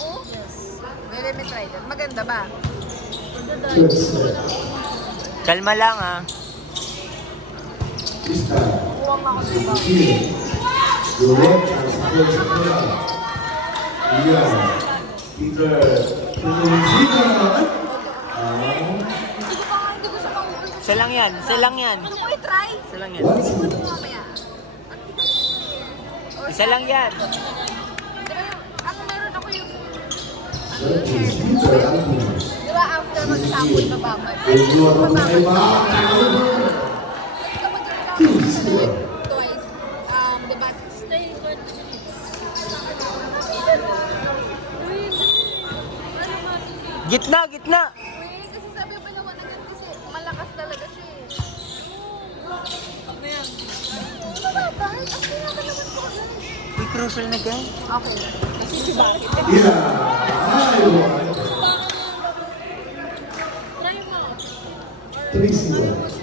Cebu? Yes. Well, let me try that. Maganda ba? Kalma lang ha. Buwang ako sa iba. Isa lang yan. Isa lang yan. Gusto ko i-try. Isa lang yan. Gusto ko mamaya. Isa lang yan. Ako meron ako yung di ba after mag-sample mababad? Twice. The back stay good. Gitna, gitna. Wait, kasi sabi pa naman na ganun kasi malakas talaga siya eh. Ano yan? Bakit? Ang pinaka naman ko agad. Uy, crucial na guys. Okay. Kasi si bakit? Try mo. 3-0.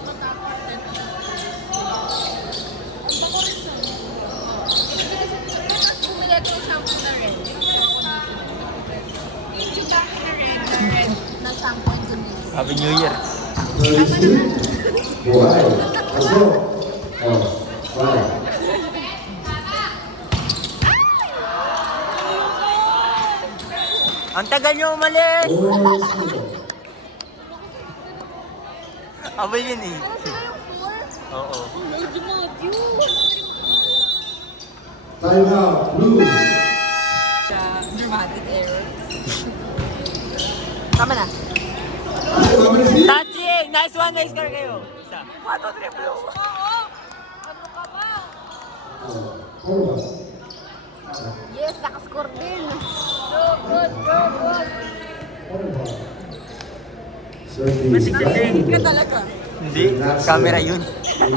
Bumili ako ng shampoo na red. Yung dami na red na shampoo ang ginili. Happy New Year. Why? Let's go. Oh, why? Ang tagal nyo umalis. Abay yun eh. Ano sila yung 4? Oo. Medyo mga Time out. Blue. dramatic error. Tama na. Tachi! Nice one, nice car kayo. Isa. 1, 2, 3, blue. Oo! Ano ka ba? Forward. Yes, nakascore din. Go, good, go, good. Forward. Service. Narinig ka talaga. Hindi, camera yun. Kay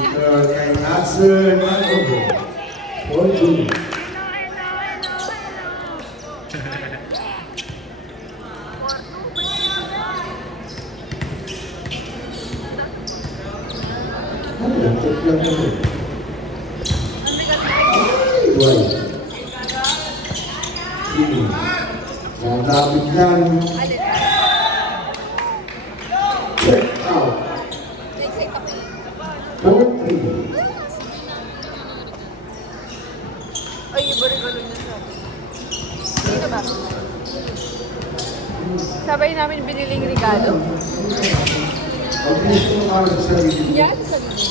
Natser Nagogo. 4-2. Ang dapat yan. Check out. Na-excite ako eh. 4-3. Ay, iba rin gano'n niya sa akin. Sino ba? Sabay namin biniling regalo. Ang gusto mo para sa sarili. Yan, sa sarili.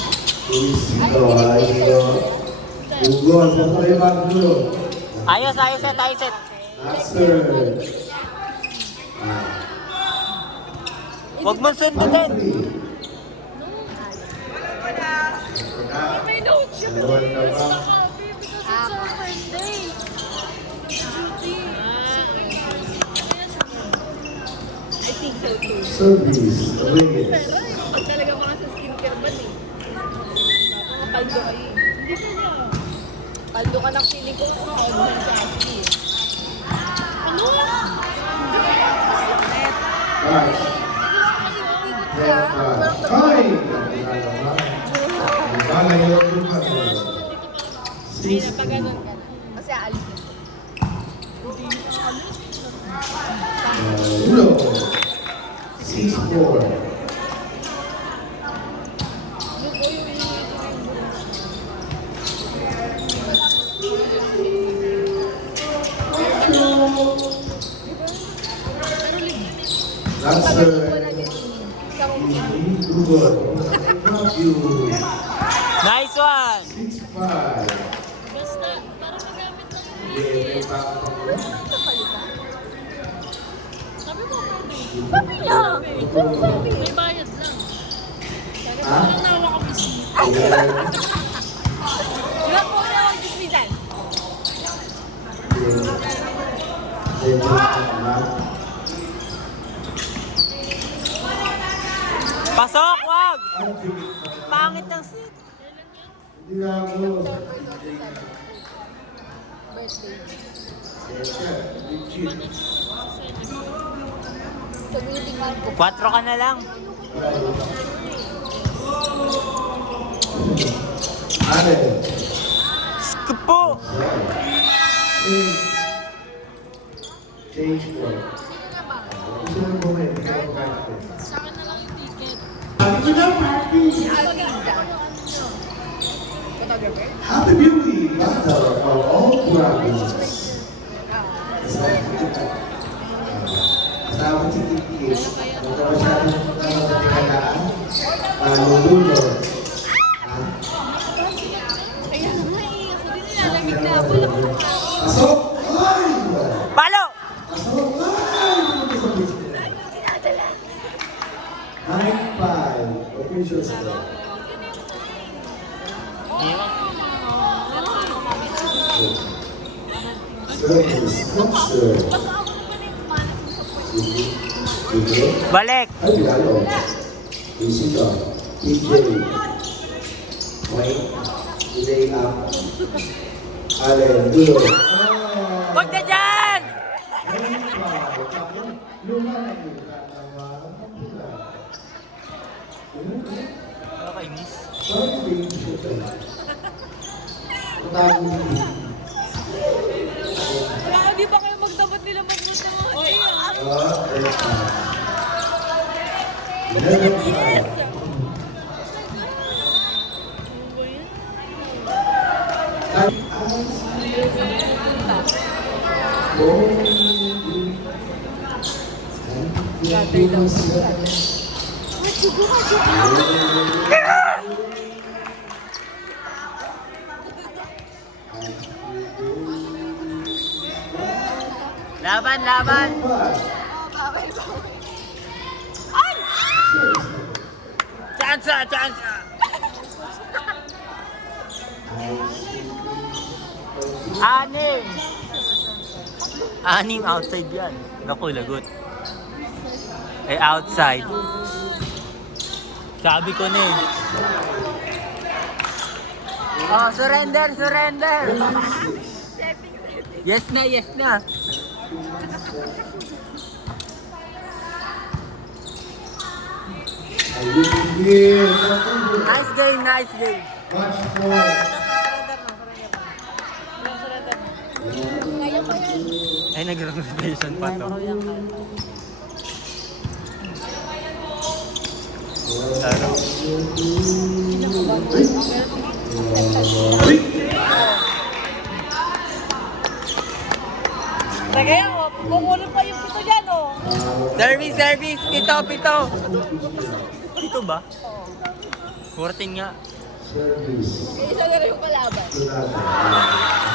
Ito ay Ugon, patay maglo. Ayos, ayos set, ayos set. Natser. Huwag mong sundutin. May note siya. Dalawan na ba? I think so too. Service. Away. Pag talaga mga sa skincare ba eh. Paldo kayo. Hindi ka niya. Paldo ka ng feeling ko. Ano sa Ashley. Ano? Right. Ay! Wala yung lupa. Ay, napaganon ka na. Kasi aalisin ko. Ulo. 6-4. Natser. Ugon. Thank you. Nice one. 6-5. Basta, para magamit lang. May pakapag- Sabi mo, sabi niya. May bayad lang. Sabi mo, walang nawa ka bisita. Wala po na ako bisita. Pasok, wag. Pangit ng seat. Hindi na ako. Birthday. Legit. Tumingin ko. 4 ka na lang. Ate. Skupo. Change for. Gusto mo bumili, ikaw ang party. Sa akin na lang yung ticket. Sabi ko na, party! Photographer? Happy Beauty, battle of all problems. Kasama si Kiki. Huwag ka masyadong tinagaan. Lulunod. Kaya nga eh. Ako din nilalamig na ako. Wala ko Pasok! Ay! Palo! Pasok! Ay! High five. Official score. Service. Good serve. Sige. Balik! Ay, bilalo. Easy to. PJ. Wait. Delay up. Allen. Good. Huwag na dyan! Luma na yung kanawa. Okay, miss. Sorry, baby. Matagong hindi. Wala ko, di ba kayo magdapat nila magbuta mo? Oy! Yes! Laban, laban! Chance, chance! Anim! Anim outside yan. Naku, lagot. Eh, outside. Sabi ko na eh. Oh, surrender, surrender! Yes na, yes na. Nice game, nice game. Much more. Ay, nag-rotation pa to. Laro. Tagay ako, kukunin pa yung pito dyan, oh. Service, service! Pito, pito! Pito ba? 14 nga. Service. Isa na rin yung kalaban. Ito natin.